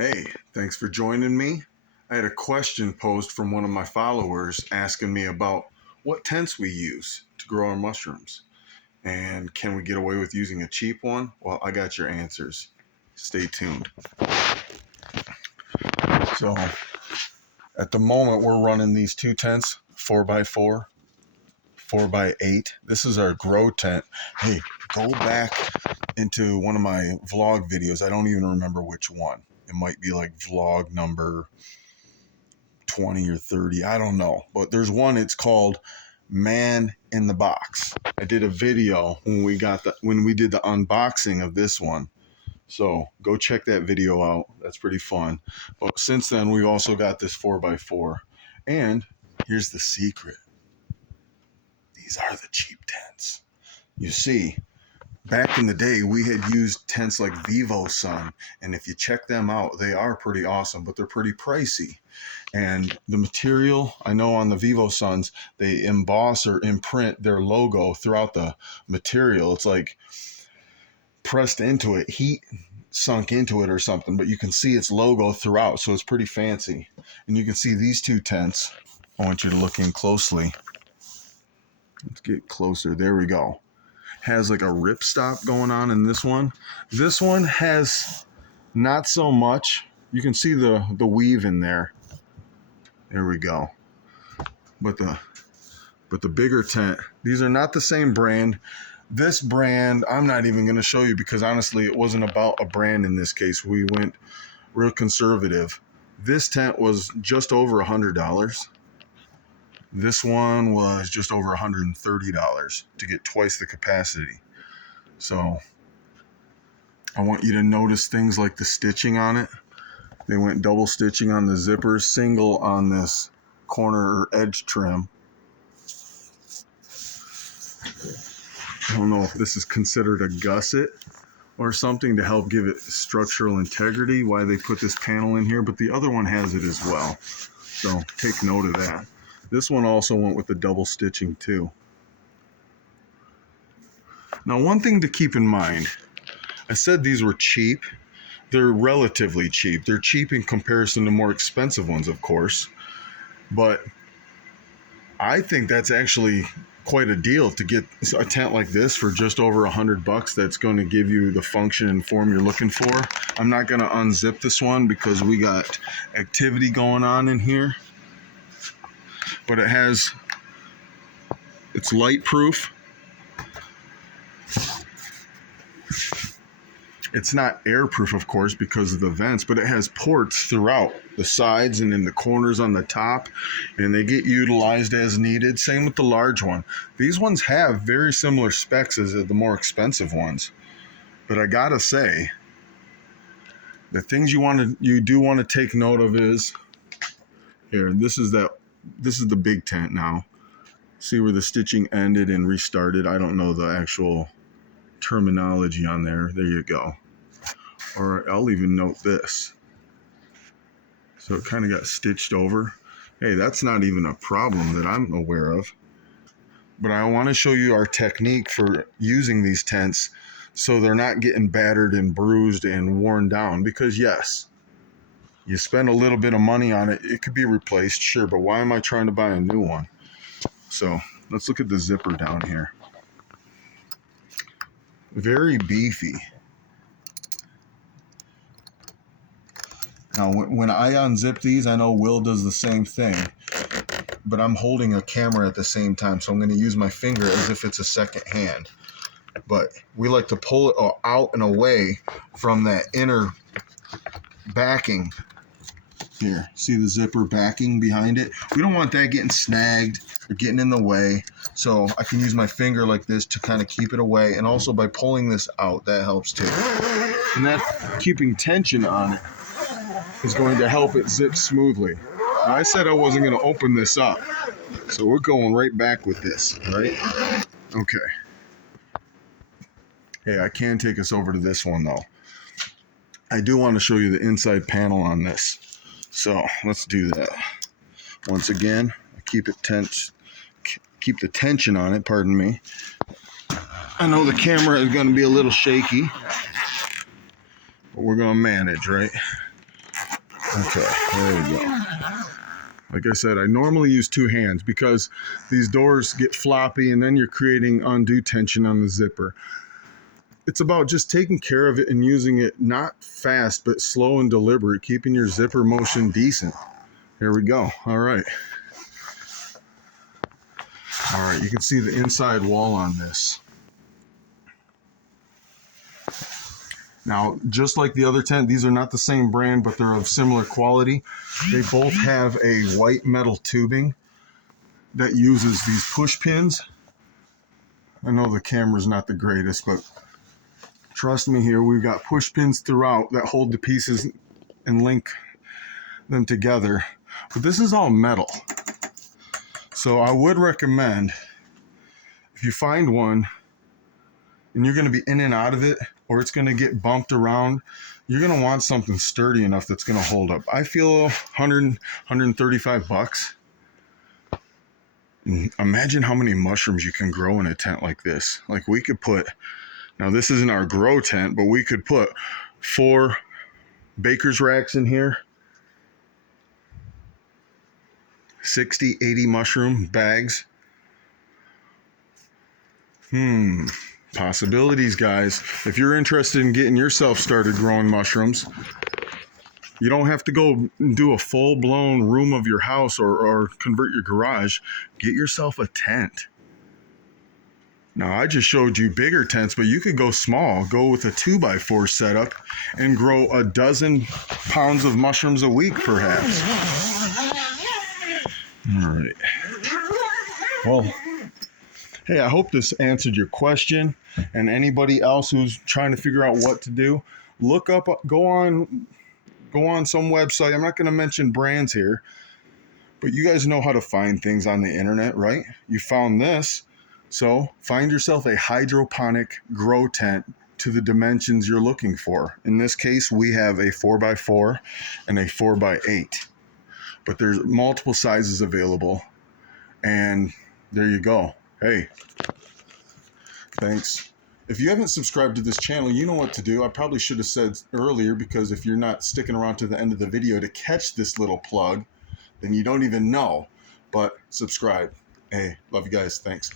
Hey, thanks for joining me. I had a question posed from one of my followers asking me about what tents we use to grow our mushrooms. And can we get away with using a cheap one? Well, I got your answers. Stay tuned. So, at the moment, we're running these two tents 4x4, 4x8. This is our grow tent. Hey, go back into one of my vlog videos. I don't even remember which one. It might be like vlog number 20 or 30, I don't know, but there's one. It's called Man in the Box. I did a video when we did the unboxing of this one, so go check that video out. That's pretty fun. But since then, we've also got this 4x4. And here's the secret: these are the cheap tents. You see, back in the day, we had used tents like VivoSun, and if you check them out, they are pretty awesome, but they're pretty pricey. And the material, I know on the VivoSuns, they emboss or imprint their logo throughout the material. It's like pressed into it, heat sunk into it or something, but you can see its logo throughout, so it's pretty fancy. And you can see these two tents. I want you to look in closely. Let's get closer. There we go. Has like a ripstop going on in this one. This one has not so much. You can see the weave in there. There we go. But the bigger tent, these are not the same brand. This brand, I'm not even going to show you because honestly, it wasn't about a brand in this case. We went real conservative. This tent was just over $100. This one was just over $130 to get twice the capacity. So I want you to notice things like the stitching on it. They went double stitching on the zippers, single on this corner or edge trim. I don't know if this is considered a gusset or something to help give it structural integrity, why they put this panel in here, but the other one has it as well. So take note of that. This one also went with the double stitching too. Now, one thing to keep in mind, I said these were cheap. They're relatively cheap. They're cheap in comparison to more expensive ones, of course. But I think that's actually quite a deal to get a tent like this for just over $100 that's going to give you the function and form you're looking for. I'm not going to unzip this one because we got activity going on in here. But it's light proof. It's not airproof, of course, because of the vents, but it has ports throughout the sides and in the corners on the top, and they get utilized as needed. Same with the large one. These ones have very similar specs as the more expensive ones, but I gotta say, the things you do want to take note of is here. This is the big tent now. See where the stitching ended and restarted? I don't know the actual terminology on there. There you go. Or I'll even note this. So it kind of got stitched over. Hey, that's not even a problem that I'm aware of. But I want to show you our technique for using these tents so they're not getting battered and bruised and worn down. Because yes, you spend a little bit of money on it, it could be replaced, sure, but why am I trying to buy a new one? So let's look at the zipper down here. Very beefy. Now, when I unzip these, I know Will does the same thing, but I'm holding a camera at the same time, so I'm going to use my finger as if it's a second hand. But we like to pull it out and away from that inner backing. Here, see the zipper backing behind it? We don't want that getting snagged or getting in the way. So I can use my finger like this to kind of keep it away. And also by pulling this out, that helps too. And that keeping tension on it is going to help it zip smoothly. Now, I said I wasn't going to open this up. So we're going right back with this, right? Okay. Hey, I can take us over to this one though. I do want to show you the inside panel on this. So let's do that. Once again, keep it tense, keep the tension on it, pardon me. I know the camera is going to be a little shaky, but we're going to manage, right? Okay, there we go. Like I said, I normally use two hands because these doors get floppy and then you're creating undue tension on the zipper. It's about just taking care of it and using it not fast, but slow and deliberate, keeping your zipper motion decent. Here we go. All right. All right, you can see the inside wall on this. Now, just like the other tent, these are not the same brand, but they're of similar quality. They both have a white metal tubing that uses these push pins. I know the camera's not the greatest, but trust me here, we've got push pins throughout that hold the pieces and link them together. But this is all metal. So I would recommend, if you find one and you're going to be in and out of it, or it's going to get bumped around, you're going to want something sturdy enough that's going to hold up. I feel 135 bucks. Imagine how many mushrooms you can grow in a tent like this. Like we could put, now this isn't our grow tent, but we could put 4 baker's racks in here, 60, 80 mushroom bags. Possibilities, guys. If you're interested in getting yourself started growing mushrooms, you don't have to go do a full-blown room of your house or convert your garage. Get yourself a tent. Now, I just showed you bigger tents, but you could go small. Go with a 2x4 setup and grow a dozen pounds of mushrooms a week, perhaps. All right. Well, hey, I hope this answered your question. And anybody else who's trying to figure out what to do, look up, go on some website. I'm not going to mention brands here, but you guys know how to find things on the internet, right? You found this. So find yourself a hydroponic grow tent to the dimensions you're looking for. In this case, we have a 4x4 and a 4x8, but there's multiple sizes available. And there you go. Hey, thanks. If you haven't subscribed to this channel, you know what to do. I probably should have said earlier, because if you're not sticking around to the end of the video to catch this little plug, then you don't even know. But subscribe. Hey, love you guys. Thanks.